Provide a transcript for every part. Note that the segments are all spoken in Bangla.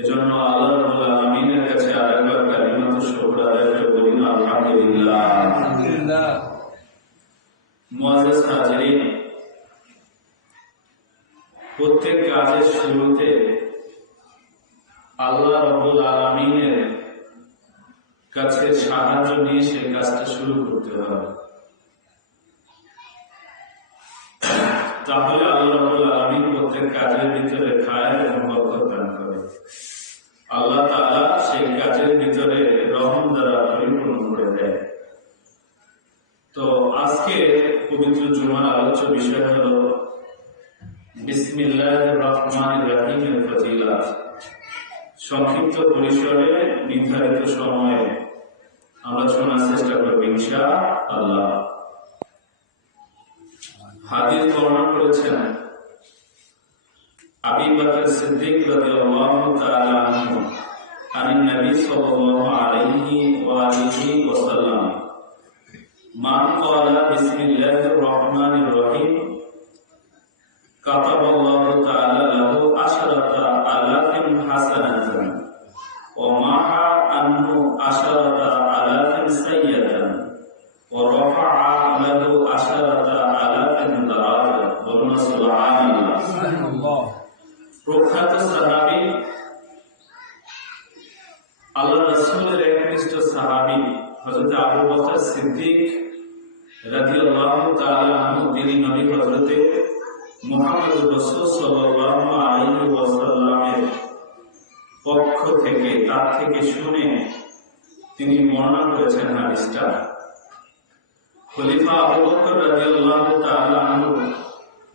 এজন্য আল্লাহ রাব্বুল আলামিনের কাছে আরেকবার কালিমাতুশ শুকর আদায় করে বলি আলহামদুলিল্লাহ। আলহামদুলিল্লাহ। মুআজ্জাজ হাজিরিন, প্রত্যেক কাজের শুরুতে আল্লাহ রাব্বুল আলামিনের কাছে সাহায্য নিয়ে সেই কাজটা শুরু করতে হবে। তাহলে আল্লাহ রাব্বুল আলামিন প্রত্যেক কাজের ভিতরে খায়ের এবং বরকত দান করে। আল্লাহ তাআলা সেই কাজের ভিতরে রহম দ্বারা পরিপূর্ণ করে দেয়। তো আজকে পবিত্র জুমার আলোচ্য বিষয় হলো বিসমিল্লাহির রহমানির রহিমের ফজিলত। সংক্ষিপ্ত পরিসরে নির্ধারিত সময়ে আমরা শোনার চেষ্টা করব ইনশাআল্লাহ। হাদিস বর্ণনা করেছেন আবু বকর সিদ্দিক রাদিয়াল্লাহু তাআলা আনহু আনিন নবী সাল্লাল্লাহু আলাইহি ওয়া আলিহি ওয়াসাল্লাম মান ক্বালা বিসমিল্লাহির রহমানির রহিম কাতাবাল্লাহু তাআলা লাহু আশরাতা আলাফিন হাসানাতান ওয়া মাহা আনহু আশরাতা আলাফিন সাইয়্যাতান ওয়া রাফা'a লাহু আশরাতা আলাফিন দারাজা। বলুন সুবহানাল্লাহ। সুবহানাল্লাহ। প্রখ্যাত সাহাবী আল্লাহর রাসূলের একনিষ্ঠ সাহাবী হযরত আবু বকর সিদ্দিক রাদিয়াল্লাহু তাআলা আনহু, তিনি নবী হযরত মুহাম্মদুর রাসূল সাল্লাল্লাহু আলাইহি ওয়াসাল্লামের পক্ষ থেকে, তার থেকে শুনে তিনি বর্ণনা করেছেন হাদিসটা। খলিফা আবু বকর রাদিয়াল্লাহু তাআলা আনহু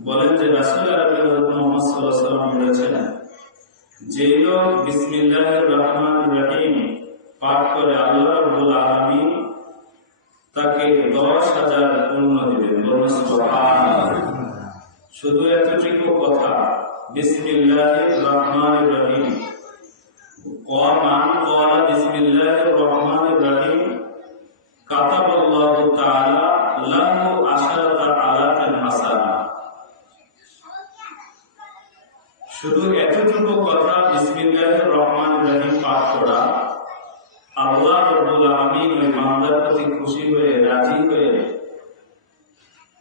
বলেন যে রাসূল আরবি হযরত মুহাম্মদ সাল্লাল্লাহু আলাইহি ওয়াসাল্লাম বলেছেন, যে লোক বিসমিল্লাহির রহমানির রহিম পাঠ করে আল্লাহ রাব্বুল আলামিন তাকে 10,000 পূর্ণ দিবেন। বলুন সুবহানাল্লাহ। শুধু এতটুকু কথা, বিসমিল্লাহির রহমানির রহিম ওয়া মান ক্বালা বিসমিল্লাহির রহমানির রহিম কাতাবাল্লাহু তাআলা লাহু আশরাতা আলাফিন হাসানা। শুধু এতটুকু কথা, বিসমিল্লাহির রহমানির রহিম পাঠ করা, আল্লাহ রাব্বুল আলামিন ওই বান্দার প্রতি খুশি হয়ে, রাজি হয়ে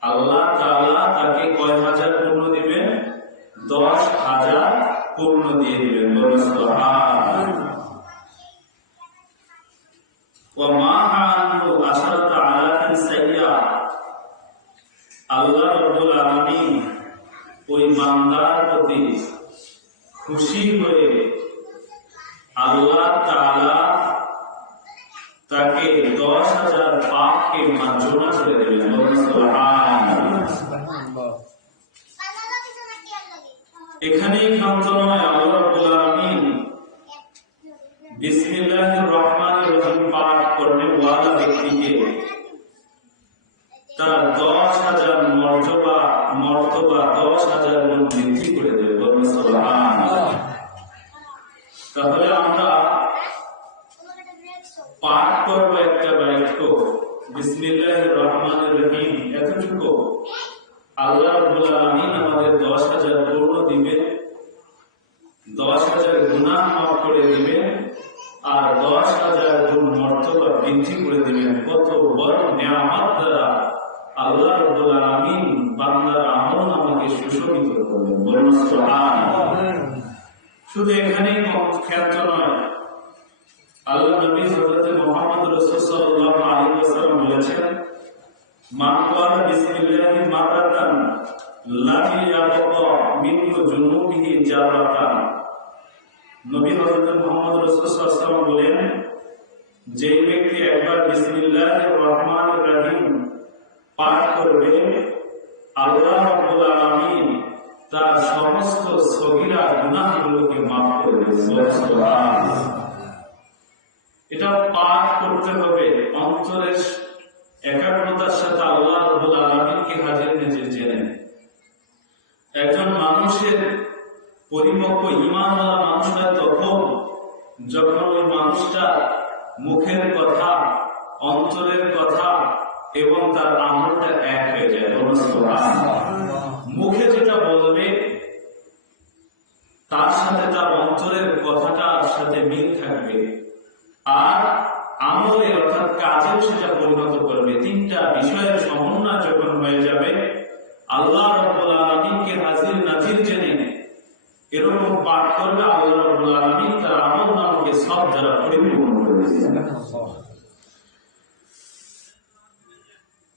আল্লাহ তাআলা তাকে কয় হাজার পূর্ণ দিবেন? 10,000 পূর্ণ দিয়ে দিবেন। বলুন সুবহানাল্লাহ। ওয়া মাহা আনহু আশরাতা আলাফিন সাইয়্যা, আল্লাহ রাব্বুল আলামিন ওই বান্দার প্রতি খুশি হয়ে আল্লাহ তাআলা তাকে 10,000 পাপকে মার্জনা করে দেবেন। বলুন সুবহানাল্লাহ। এখানেই ক্ষান্ত নয়, আল্লাহ রাব্বুল আলামিন বিসমিল্লাহির রহমানির রহিম পাঠ করনে ওয়ালা ব্যক্তিকে তার 10,000 মর্তবা 10,000 গুণ বৃদ্ধি করে দেবে। বলুন সুবহানাল্লাহ। তাহলে আমরা পাঠ করব একটা বাক্য, বিসমিল্লাহির রহমানির রহিম, এতটুকু আল্লাহ রাব্বুল আলামিন আমাদের 10,000 পূর্ণ দিবেন, 10,000 গুনাহ মাফ করে দিবেন, আর 10,000 গুণ মর্তবা বৃদ্ধি করে দিবেন। কত বড় নিয়ামত দ্বারা আল্লাহ রাব্বুল আলামিন বান্দার আমলনামাকে সুশোভিত করবেন। বলুন সুবহানাল্লাহ। শুধু এখানেই ক্ষান্ত নয়, আল্লাহ নবী হযরত মুহাম্মদ রাসূল সাল্লাল্লাহু আলাইহি ওয়াসাল্লাম বলেছেন, মান ক্বালা বিসমিল্লাহি মারাতান লাম ইয়াবকা মিনহু জুনুবিহি জারাতান। নবী হযরত মুহাম্মদ রাসূল সাল্লাল্লাহু আলাইহি ওয়াসাল্লাম বলেন, যে ব্যক্তি একবার বিসমিল্লাহির রহমানির রহিম পাঠ করবে, আল্লাহ রাব্বুল আলামিন তার সমস্ত সগীরা গুনাহগুলোকে মাফ করে দেবেন। সুবহানাল্লাহ। এটা পাঠ করতে হবে অন্তরের একাগ্রতার সাথে, আল্লাহ রাব্বুল আলামিনকে হাজির নাজির জেনে। একজন মানুষের পরিপক্ক ঈমানওয়ালা মানুষ হয় তখন যখন ওই মানুষটা মুখের কথা, অন্তরের কথা এবং তার আমলটা এক হয়ে যায়। মুখে যেটা বলবে তার সাথে তার অন্তরের কথাটার সাথে মিল থাকবে, আর আমলে অর্থাৎ কাজেও সেটা পরিণত করবে। তিনটা বিষয়ের সমন্বয় যখন হয়ে যাবে, আল্লাহ রাব্বুল আলামিনকে হাজির নাজির জেনে এরকম পাঠ করবে, আল্লাহ রাব্বুল আলামিন তার আমল নামকে সব দ্বারা পরিপূর্ণ করে দিবেন।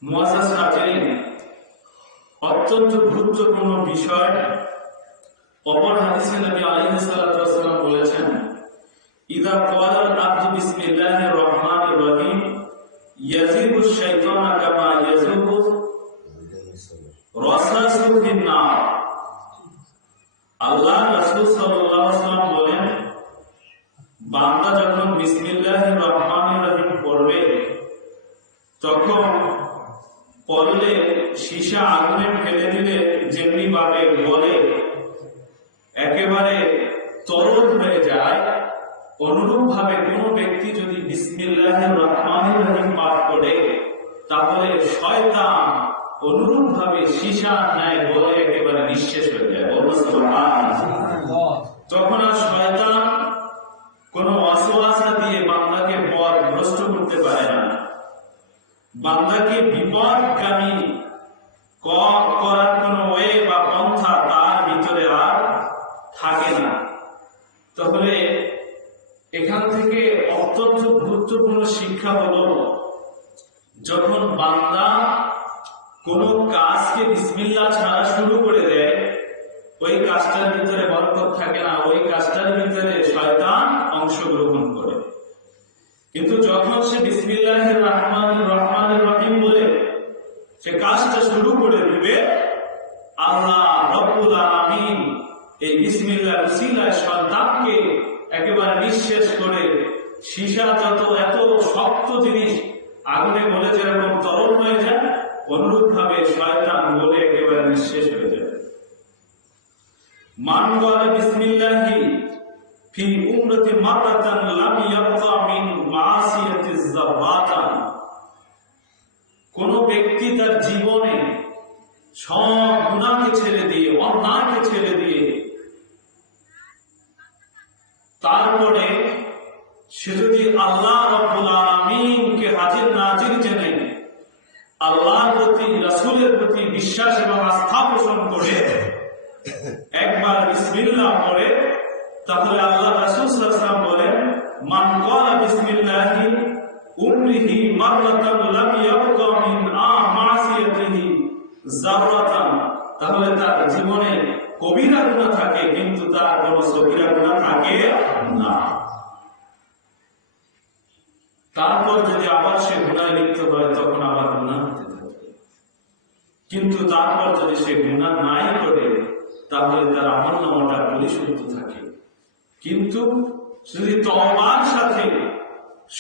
মুআজ্জাজ হাজিরিন, অত্যন্ত গুরুত্বপূর্ণ বিষয়। অপর হাদিসে নবী আলাইহিস সালাতু ওয়াস সালাম বলেছেন, ইযা ক্বালাল আবদু বিসমিল্লাহির রহমানির রহিম ইয়াযিবু শাইতানু কামা ইয়াযিবু রাসাসু ফিন নার। আল্লাহ রাসূল সাল্লাল্লাহু আলাইহি ওয়াসাল্লাম বলেন, বান্দা যখন বিসমিল্লাহির রহমানির রহিম পড়বে, তখন পড়লে সীসা আগুনে ফেলে দিলে যেমনি ভাবে বলে একেবারে তরল হয়ে যায়, অনুরূপ ভাবে কোন ব্যক্তি যদি বিসমিল্লাহির রহমানির রহিম পাঠ করে, তাহলে শয়তান অনুরূপ ভাবে সীসার ন্যায় বলে একেবারে নিঃশেষ হয়ে যায়। তখন আর শয়তান কোন ওয়াসওয়াসা দিয়ে বান্দাকে পথভ্রষ্ট করতে পারে না, বান্দাকে বিপদগামী করার কোন ওয়ে বা পন্থা তার ভিতরে আর থাকে না। তাহলে এখান থেকে অত্যন্ত গুরুত্বপূর্ণ শিক্ষা হলো, যখন বান্দা কোন কাজকে বিসমিল্লাহ ছাড়া শুরু করে দেয়, ওই কাজটার ভিতরে বরকত থাকে না, ওই কাজটার ভিতরে শয়তান অংশগ্রহণ করে। কিন্তু যখন সে বিসমিল্লাহির রহমানির রহিম বলে সে কাজটা শুরু করে দিবে, আল্লাহ রব্বুল আলামিন এই বিসমিল্লাহর উসিলায় শয়তানকে একেবারে নিঃশেষ করে সীসা যত এত শক্ত জিনিস আগুনে বলে যেরকম তরল হয়ে যায়, অনুরূপ ভাবে শয়তান বলে একেবারে নিঃশেষ হয়ে যায়। মান ক্বালা বিসমিল্লাহি ফি উমরাতি মারাতান লাম ইয়াবকা মিন মাসিয়াতিজ যাররাতান। কোন ব্যক্তি তার জীবনে সব গুনাহকে ছেড়ে দিয়ে, অন্যায়কে ছেড়ে দিয়ে, তারপরে সে যদি আল্লাহ রাব্বুল আলামিনকে হাজির নাজির জেনে আল্লাহর প্রতি, রাসূলের প্রতি বিশ্বাস এবং আস্থা পোষণ করে একবার বিসমিল্লাহ পড়ে, তাহলে আল্লাহ রাসূল সাল্লাল্লাহু আলাইহি ওয়াসাল্লাম বলেন, মান ক্বালা বিসমিল্লাহি উমরিহি মাররাতান লাম ইয়াবকা মিন মাসিয়াতিহি যাররাতান। তাহলে তার জীবনে কবিরা গুনাহ থাকে, কিন্তু তার কোনো সগীরা গুনাহ থাকে না। তারপর যদি আবার সে গুনাহে লিপ্ত হয়, তখন আবার গুনাহ হতে থাকে। কিন্তু তারপর যদি সে গুনাহ নাই করে, তাহলে তার আমলনামাটা পরিশুদ্ধ থাকে। কিন্তু যদি তওবার সাথে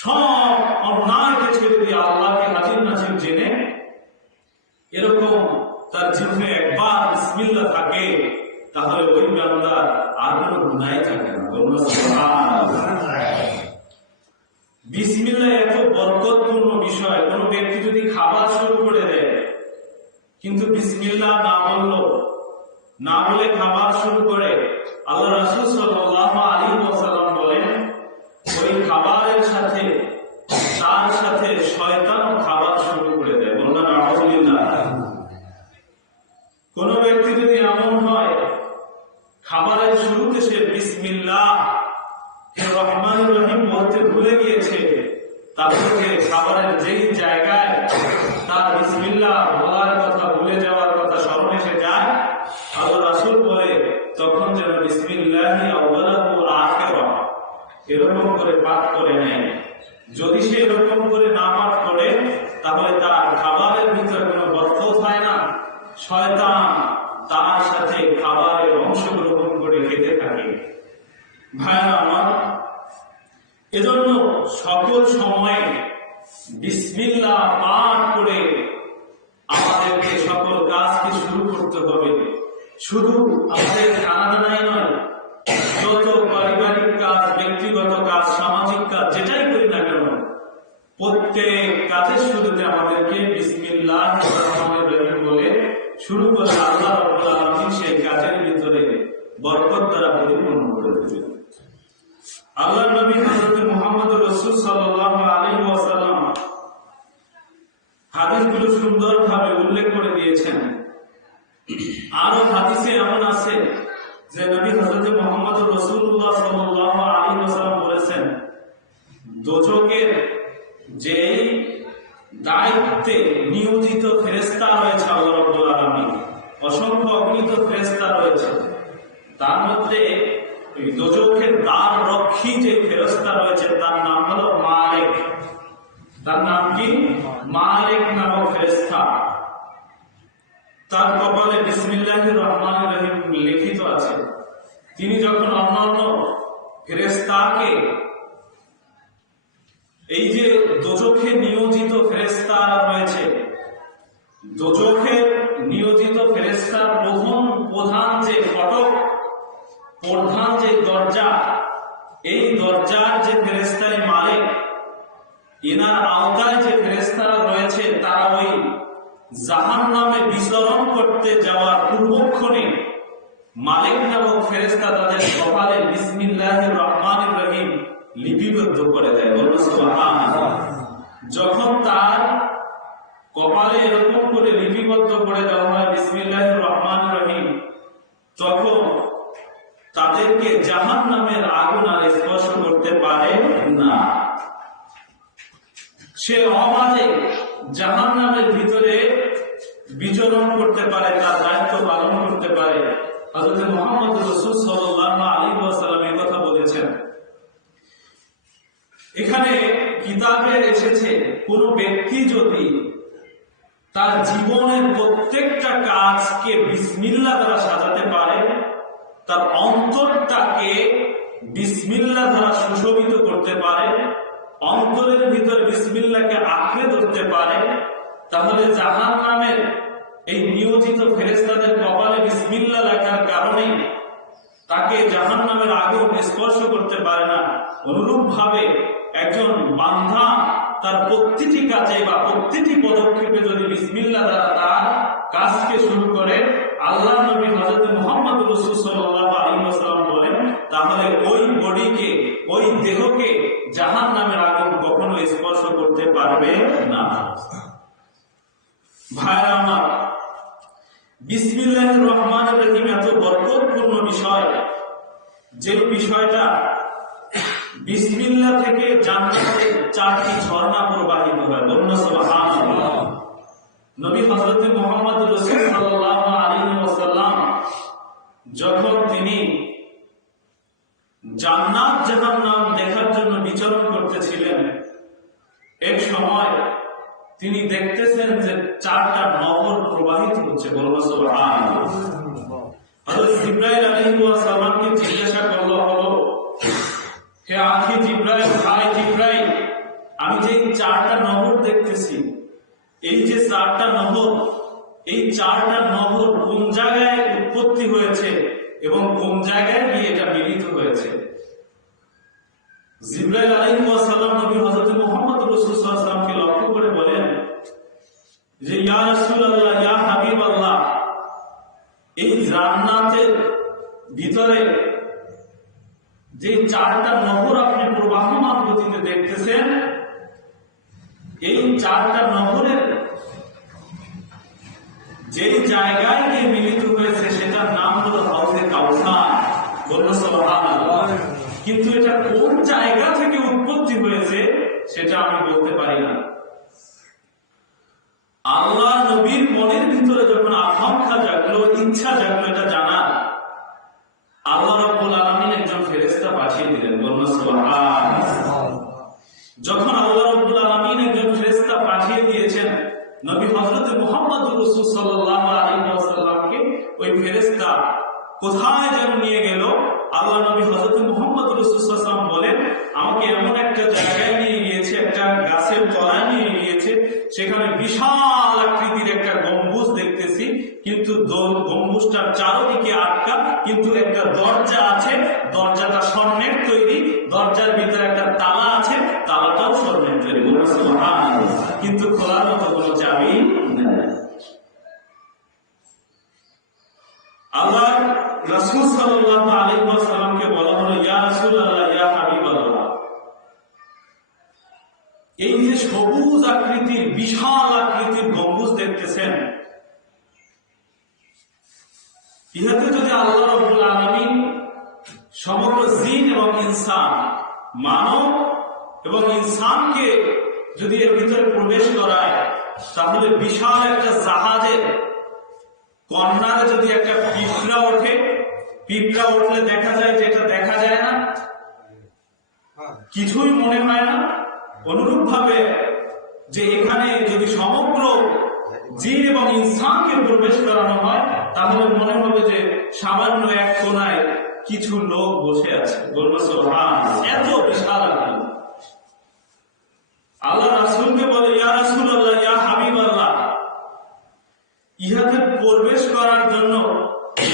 সব অন্যায়কে ছেড়ে দিয়ে আল্লাহকে হাজির নাজির জেনে এরকম তার জীবনে একবার বিসমিল্লাহ থাকে, তাহলে ওই বান্দার আর কোনো গুনাহই থাকে না। বিসমিল্লাহ এত বরকতপূর্ণ বিষয়। কোন ব্যক্তি যদি খাবার শুরু করে দেয়, কিন্তু বিসমিল্লাহ না বলে খাবার শুরু করে, আল্লাহ রাসূল সাল্লাল্লাহু আলাইহি ওয়াসাল্লাম বলেন, ওই খাবারের সাথে তার সাথে শয়তানও খাবার শুরু করে দেয়। বলুন আলহামদুলিল্লাহ। কোন ব্যক্তি যদি এমন হয়, খাবারের শুরুতে সে বিসমিল্লাহ রহমানির রহিম বলতে ভুলে গিয়েছে, তারপরে খাবারের যেই জায়গায় তার বিসমিল্লাহ বলার কথা, ভুলে যাওয়ার কথা স্মরণ এসে যায়, আল্লাহ রাসূল বলে তখন যেন বিসমিল্লাহি আউয়ালাহু ওয়া আখিরাহু এরকম করে পাঠ করে নেয়। যদি সে এরকম করে না পাঠ করে, তাহলে তার খাবারের ভিতরে কোনো বরকত হয় না, শয়তান তার সাথে খাবারের অংশগ্রহণ করে খেতে থাকে। ভাইরা আমার, এজন্য সকল সময় বিসমিল্লাহ পাঠ করে আমাদেরকে সকল কাজকে শুরু করতে হবে। শুধু আমাদের খানাদানাই নয়, যত পারিবারিক কাজ, ব্যক্তিগত কাজ, সামাজিক কাজ, যেটাই করি না কেন, প্রত্যেক কাজের শুরুতে আমাদেরকে বিসমিল্লাহির রহমানির রহিম বলে শুরু করে আল্লাহ রাব্বুল আলামিন সেই কাজের ভিতরে বরকত দ্বারা পরিপূর্ণ আল্লাহ নবী হযরত মুহাম্মদ রাসূল সাল্লাল্লাহু আলাইহি ওয়াসাল্লাম হাদিসগুলো সুন্দরভাবে উল্লেখ করে দিয়েছেন। আরো হাদিসে এমন আছে যে নবী হযরত মুহাম্মদ রাসূলুল্লাহ সাল্লাল্লাহু আলাইহি ওয়াসাল্লাম বলেছেন, দোজখের যে দায়িত্বে নিয়োজিত ফেরেশতা রয়েছে আল্লাহ রাব্বুল আলামিন, অসংখ্য অগণিত ফেরেশতা রয়েছে, তার মধ্যে ওই দোজখের দ্বার রক্ষী যে ফেরেশতা রয়েছে তার নাম হলো মালিক। তার নাম কি? মালিক নামক ফেরেশতা। তার কপালে বিসমিল্লাহির রহমানির রহিম লিখিত আছে। তিনি যখন অন্যান্য ফেরেশতাকে, এই যে দোজখে নিয়োজিত ফেরেশতা রয়েছে, দোজখে নিয়োজিত ফেরেশতার প্রধান যে ফটক, প্রধান যে দরজা, এই দরজার যে ফেরেশতাই মালিক, এনার আওতায় যে ফেরেশতারা রয়েছে তারা ওই জাহান্নামে বিচরণ করতে যাওয়ার পূর্বক্ষণে মালিক নামক ফেরেশতা তাদের কপালে বিসমিল্লাহির রহমানির রহিম লিপিবদ্ধ করে দেয়। বলুন সুবহানাল্লাহ। যখন তার কপালে এরকম করে লিপিবদ্ধ করে দেওয়া হয় বিসমিল্লাহির রহমানির রহিম, তখন তাদেরকে জাহান্নামের আগুন আর স্পর্শ করতে পারে না। সে অবাধে জাহান্নামের ভিতরে বিচরণ করতে পারে, তার দায়িত্ব পালন করতে পারে। হযরত মুহাম্মদ রাসূল সাল্লাল্লাহু আলাইহি ওয়াসাল্লাম এই কথা বলেছেন। এখানে কিতাবে এসেছে, কোন ব্যক্তি যদি তার জীবনের প্রত্যেকটা কাজকে বিসমিল্লাহ দ্বারা সাজাতে পারে, তার অন্তরটাকে বিসমিল্লাহ দ্বারা সুশোভিত করতে পারে, অন্তরের ভিতরে বিসমিল্লাহকে আঁকড়ে ধরতে পারে, তাহলে জাহান্নামের এই নিয়োজিত ফেরেশতাদের কপালে বিসমিল্লাহ লেখার কারণে তাকে জাহান্নামের আগুন স্পর্শ করতে পারে না। অনুরূপ ভাবে একজন বান্দা তার প্রতিটি কাজে বা প্রতিটি পদক্ষেপে যদি বিসমিল্লাহ দ্বারা তার কাজকে শুরু করে, আল্লাহ নবী হযরত মুহাম্মদ রাসূল সাল্লাল্লাহু আলাইহি ওয়াসাল্লাম বলেন, তাহলে ওই বডিকে, ওই দেহকে জাহান্নামের আগুন কখনো স্পর্শ করতে পারবে না। ভাইরা আমার, বিসমিল্লাহির রহমানির রহিম এত বরকতপূর্ণ বিষয়, যে বিষয়টা বিসমিল্লাহ থেকে জান্নাতে 4টি ঝর্ণা প্রবাহিত হয়। বলুন সুবহানাল্লাহ। নবী হযরত মুহাম্মদ রাসূল সাল্লাল্লাহু আলাইহি ওয়াসাল্লাম যখন তিনি জান্নাত জাহান্নাম দেখার জন্য বিচরণ করতেছিলেন, এক সময় তিনি দেখতেছেন যে 4টা নহর প্রবাহিত হচ্ছে। বলুন সুবহানাল্লাহ। হযরত জিবরাইল আলাইহিস সালামকে জিজ্ঞাসা করলো, হে আখি জিবরাইল, ভাই জিবরাইল, আমি যে 4টা নহর দেখতেছি, এই যে 4টা নহর, এই 4টা নহর কোন জায়গায় উৎপত্তি হয়েছে এবং কোন জায়গায় গিয়ে এটা মিলিত হয়েছে? জিবরাইল আলাইহিস সালাম নবী হযরত মুহাম্মদ রাসূল সাল্লাল্লাহু আলাইহি ওয়াসাল্লামকে লক্ষ্য করে বলেন যে, ইয়া রাসূলুল্লাহ, ইয়া হাবিবাল্লাহ, এই জান্নাতের ভিতরে যে 4টা নহর আপনি প্রবাহমান গতিতে দেখতেছেন, এই 4টা নহরের যে জায়গায় গিয়ে মিলিত হয়েছে সেটার নাম হলো হাউজে কাউসার। বলুন সুবহানাল্লাহ। কিন্তু এটা কোন জায়গা থেকে উৎপত্তি হয়েছে সেটা আমি বলতে পারি না। আল্লাহ নবীর মনের ভিতরে যখন আকাঙ্ক্ষা জাগলো, ইচ্ছা জাগলো এটা জানার, আল্লাহ রাব্বুল আলামিন একজন ফেরেশতা পাঠিয়ে দিলেন। বলুন সুবহানাল্লাহ। যখন আল্লাহ রাব্বুল আলামিন একজন ফেরেশতা পাঠিয়ে দিয়েছেন, নবী হযরত মুহাম্মদ রাসূল সাল্লাল্লাহু আলাইহি ওয়াসাল্লামকে ওই ফেরেশতা কোথায় যেন নিয়ে গেল। আল্লাহ নবী হযরত মুহাম্মদ রাসূল সাল্লাল্লাহু আলাইহি ওয়াসাল্লাম বলেন, আমাকে এমন একটা জায়গায় নিয়ে গিয়েছে, একটা গাছের তলায় নিয়ে গিয়েছে, সেখানে বিশাল আকৃতির একটা গম্বুজ দেখতেছি, কিন্তু গম্বুজটার চারদিকে আটকা, কিন্তু একটা দরজা আছে, দরজাটা স্বর্ণের তৈরি, দরজার ভিতরে একটা তালা আছে, তালাটাও স্বর্ণের তৈরি। কিন্তু খোলার মতো কোনো চাবি নেই। আল্লাহ রাসূল সাল্লাল্লাহু আলাইহি ওয়াসাল্লামকে বলা হলো, ইয়া রাসূলুল্লাহ, ইয়া হাবিবাল্লাহ, সবুজ আকৃতির বিশাল আকৃতির গম্বুজ দেখতেছেন। ইহাতে যদি আল্লাহ রাব্বুল আলামিন সমগ্র জিন এবং ইনসান, মানব এবং ইনসানকে যদি এর ভিতরে প্রবেশ করায়, তাহলে বিশাল একটা জাহাজের কর্নারে যদি একটা পিঁপড়া ওঠে, পিঁপড়া উঠলে দেখা যায় যে এটা দেখা যায় না, কিছুই মনে হয় না। অনুরূপ ভাবে যে এখানে যদি সমগ্র জিন এবং ইনসানকে প্রবেশ করানো হয়, তাহলে মনে হবে যে সামান্য এক কোনায় কিছু লোক বসে আছে। বলবো সুবহানাল্লাহ, এত বিশাল আকৃতি। আল্লাহ রাসূলকে বলে, ইয়া রাসূলুল্লাহ, ইয়া হাবিবাল্লাহ, ইহাতে প্রবেশ করার জন্য,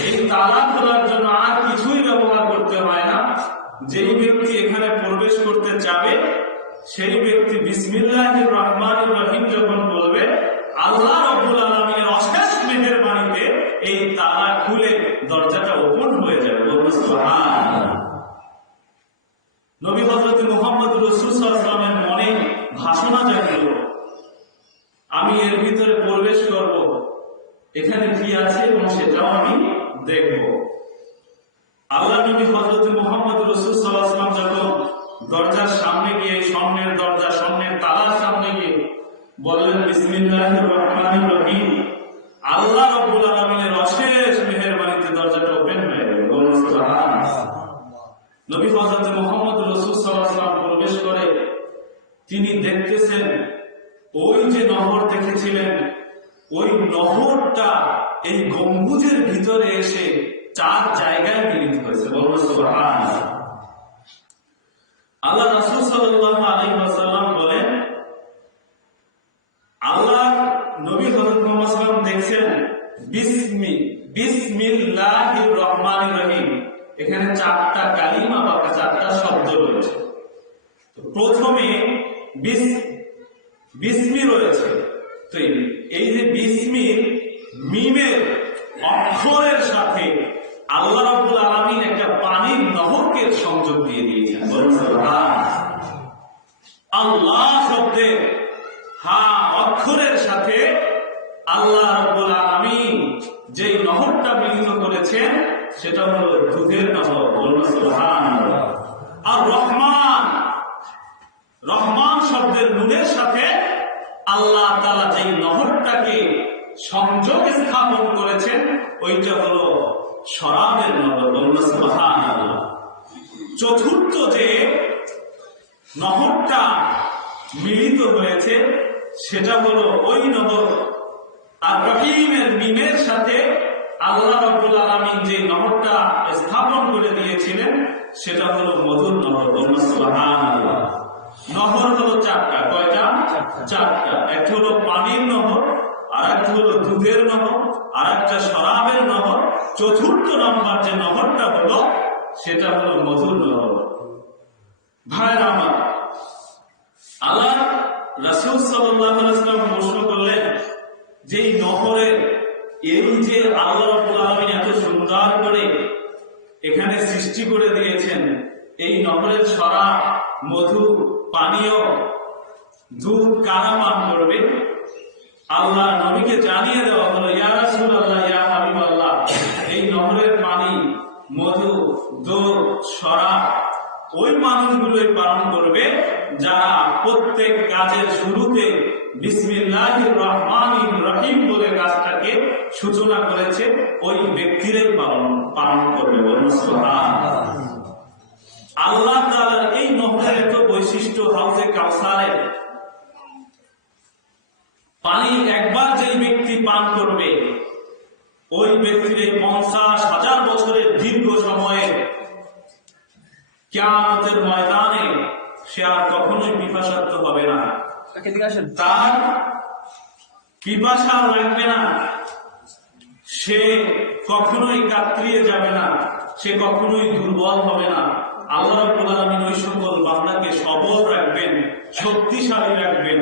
এই তালা খোলার জন্য আর কিছুই ব্যবহার করতে হয় না। যেই ব্যক্তি এখানে প্রবেশ করতে চাবে, সেই ব্যক্তি বিসমিল্লাহির রহমানির রহিম যখন বলবে, আল্লাহ রাব্বুল আলামিনের অশেষ মেহেরবানিতে এই তালা খুলে দরজাটা ওপেন হয়ে যাবে। বলুন সুবহানাল্লাহ। নবী হযরত মুহাম্মদ রাসূল সাল্লাল্লাহু আলাইহি ওয়াসাল্লামের মনে ভাসনা জাগলো, আমি এর ভিতরে প্রবেশ করব, এখানে কি আছে এবং সেটাও আমি দেখব। আল্লাহ নবী হযরত মুহাম্মদ রাসূল সাল্লাল্লাহু আলাইহি ওয়াসাল্লাম যখন দরজার সামনে গিয়ে, সামনের দরজা, সামনের তালার সামনে গিয়ে বললেন বিসমিল্লাহির রহমানির রহিম, আল্লাহ রাব্বুল আলামিনের অশেষ মেহেরবানিতে দরজাটা ওপেন হয়ে গেল। বলুন সুবহানাল্লাহ। নবী হযরত মুহাম্মদ রাসূল সাল্লাল্লাহু আলাইহি ওয়াসাল্লাম প্রবেশ করে তিনি দেখতেছেন, ওই যে নহর দেখেছিলেন, ওই নহরটা এই গম্বুজের ভিতরে এসে 4 জায়গায় মিলিত হয়েছে। বলুন সুবহানাল্লাহ। আল্লাহ রাসূল সাল্লাল্লাহু আলাইহি ওয়াসাল্লাম বলেন, আল্লাহ নবী হযরত মুহাম্মদ সাল্লাল্লাহু আলাইহি ওয়াসাল্লাম দেখছেন বিসমিল্লাহির রহমানির রহিম, এখানে 4টা কালিমা বা 4টা শব্দ রয়েছে। প্রথমে বিসমি রয়েছে, তো এই যে বিসমির মিমের অক্ষরের সাথে আল্লাহ রাব্বুল আলামিন একটা পানির নহরকে সংযোগ দিয়ে দিয়েছেন। আল্লাহ শব্দের অক্ষরের সাথে আল্লাহ রাব্বুল আলামিন যে নহরটা মিলিত করেছেন, সেটা হলো দুধের নহর। বলুন সুবহানাল্লাহ। আর রহমান, রহমান শব্দের নুনের সাথে আল্লাহ তাআলা যে নহরটাকে সংযোগ স্থাপন করেছেন, ওইটা হলো শরাবের নহর। বলুন সুবহানাল্লাহ। চতুর্থ যে নহরটা মিলিত হয়েছে, সেটা হলো ওই নহর। আর রহিমের মিমের সাথে আল্লাহ রাব্বুল আলামিন যে নহরটা স্থাপন করে দিয়েছিলেন, সেটা হলো মধুর নহর। বলুন সুবহানাল্লাহ। নহর হলো 4টা। কয়টা? 4টা। একটা হলো পানির নহর, আর একটা হলো দুধের নহর, আর একটা শরাবের নহর। চতুর্থ নম্বর যে নহরটা হলো, সেটা হলো মধুর নহর। ভাইরা আমার, আল্লাহ রাসূল সাল্লাল্লাহু আলাইহি ওয়াসাল্লাম প্রশ্ন করলেন যে এই নহরের, এই যে আল্লাহ রাব্বুল আলামিন এত সুন্দর করে এখানে সৃষ্টি করে দিয়েছেন, এই নহরের শরাব, মধু, পানীয়, দুধ কারা পান করবে? আল্লাহ নবীকে জানিয়ে দেওয়া হলো, ইয়া রাসূলুল্লাহ, ইয়া হাবিবাল্লাহ, এই নহরের পানি, মধু, দুধ, শরাব ওই মানুষগুলোই পান করবে যারা প্রত্যেক কাজের শুরুতে বিসমিল্লাহির রহমানির রহিম বলে কাজটাকে সূচনা করেছে, ওই ব্যক্তিরাই পালন করবে। বলুন সুবহানাল্লাহ। আল্লাহ তাআলার এই নহরের এত বৈশিষ্ট্য, হাউজে কাউসারের পানি একবার যেই ব্যক্তি পান করবে, ওই ব্যক্তির 50,000 বছরের দীর্ঘ সময়ে কিয়ামতের ময়দানে সে আর কখনোই পিপাসার্ত হবে না। তার পিপাসা লাগবে না, সে কখনোই কাতরিয়ে যাবে না, সে কখনোই দুর্বল হবে না। আল্লাহ রাব্বুল আলামিন ওই সকল বান্দাকে সবল রাখবেন, শক্তিশালী রাখবেন।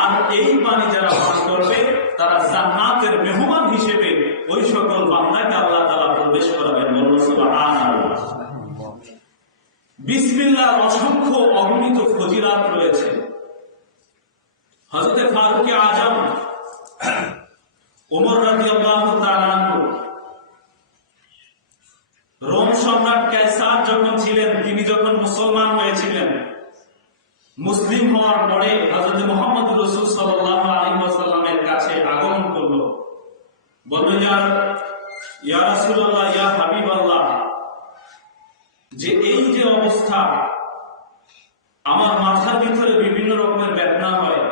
আর এই পানি যারা পান করবে, তারা জান্নাতের মেহমান হিসেবে ওই সকল বান্দাকে আল্লাহ তাআলা প্রবেশ করাবেন। বলুন সুবহানাল্লাহ। বিসমিল্লাহর অসংখ্য অগণিত ফজিলাত রয়েছে। হযরত ফারুক আজম ওমর রাদিয়াল্লাহু তাআলা আনহু রোম সম্রাট কায়সার যখন ছিলেন, তিনি যখন মুসলমান হয়েছিলেন, মুসলিম হওয়ার পরে হযরত মুহাম্মদ রাসূল সাল্লাল্লাহু আলাইহি ওয়াসাল্লামের কাছে আগমন করল। বলল, ইয়া রাসূলুল্লাহ, ইয়া হাবিবাল্লাহ, যে এই যে অবস্থা, আমার মাথার ভিতরে বিভিন্ন রকমের বেদনা হয়।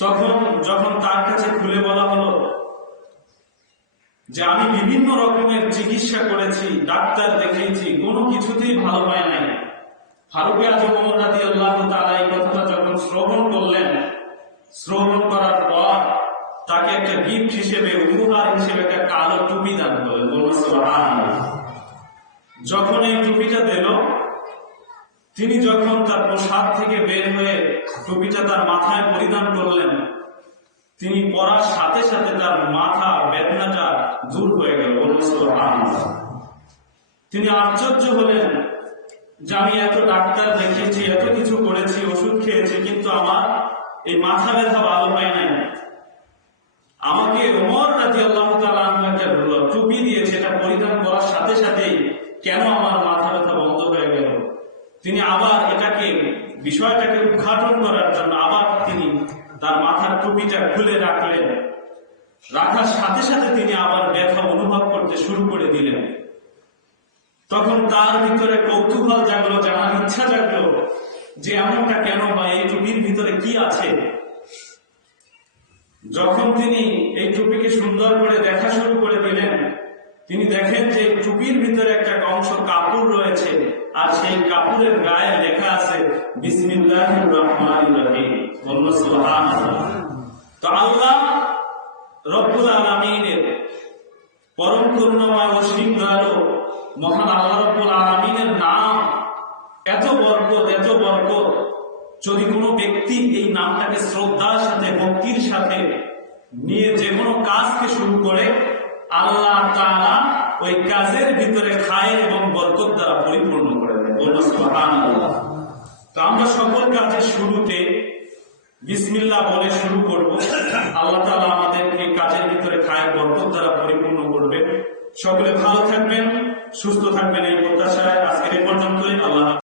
তখন যখন তার কাছে খুলে বলা হলো যে আমি বিভিন্ন রকমের চিকিৎসা করেছি, ডাক্তার দেখিয়েছি, কোনো কিছুতেই ভালো হয় নাই, ফারুক আজম ওমর রাদিয়াল্লাহু তাআলা এই কথাটা যখন শ্রবণ করলেন, শ্রবণ করার পর তাকে একটা গিফট হিসেবে, উপহার হিসেবে একটা কালো টুপি দান করলেন। বলুন সুবহানাল্লাহ। যখন এই টুপিটা দিল, তিনি যখন তার প্রসাদ থেকে বের হয়ে টুপিটা তার মাথায় পরিধান করলেন, তিনি পরার সাথে সাথে তার মাথা বেদনাটা দূর হয়ে গেল। বলুন সুবহানাল্লাহ। তিনি আশ্চর্য হলেন যে আমি এত ডাক্তার দেখিয়েছি, এত কিছু করেছি, ওষুধ খেয়েছি, কিন্তু আমার এই মাথা ব্যথা ভালো হয় নাই। আমাকে ওমর রাদিয়াল্লাহু তাআলা আনহু একটা টুপি দিয়েছে, এটা পরিধান করার সাথে সাথেই কেন আমার মাথা ব্যথা বন্ধ হয়ে গেল? তিনি আবার বিষয়টাকে উদ্ঘাটন করার জন্য আবার তিনি তার মাথার টুপিটা খুলে রাখলেন। রাখার সাথে সাথে তিনি আবার ব্যথা অনুভব করতে শুরু করে দিলেন। তখন তার ভিতরে কৌতূহল জাগলো, জানার ইচ্ছা জাগলো যে এমনটা কেন হয়, এই টুপির ভিতরে কি আছে। যখন তিনি এই টুপিকে সুন্দর করে দেখা শুরু করে দিলেন, তিনি দেখেন যে টুপির ভিতরে একটা অংশ কাপড় রয়েছে, আর সেই কাপড়ের গায়ে লেখা আছে বিসমিল্লাহির রহমানির রহিম। বলুন সুবহানাল্লাহ। তো আল্লাহ রব্বুল আলামিনের পরম করুণাময় অসীম দয়ালু মহান আল্লাহ রব্বুল আলামিনের নাম এত বরকত, এত বরকত। যদি কোনো ব্যক্তি এই নামটাকে শ্রদ্ধার সাথে, ভক্তির সাথে নিয়ে যে কোনো কাজকে শুরু করে, আল্লাহ তাআলা ওই কাজের ভিতরে খায়ের এবং বরকত দ্বারা পরিপূর্ণ করে দেন। বলুন সুবহানাল্লাহ। তো আমরা সকল কাজের শুরুতে বিসমিল্লাহ বলে শুরু করব। আল্লাহ তাআলা আমাদেরকে কাজের ভিতরে খায়ের বরকত দ্বারা পরিপূর্ণ করবে। সকলে ভালো থাকবেন, সুস্থ থাকবেন, এই প্রত্যাশায় আজকের এই পর্যন্তই। আল্লাহ।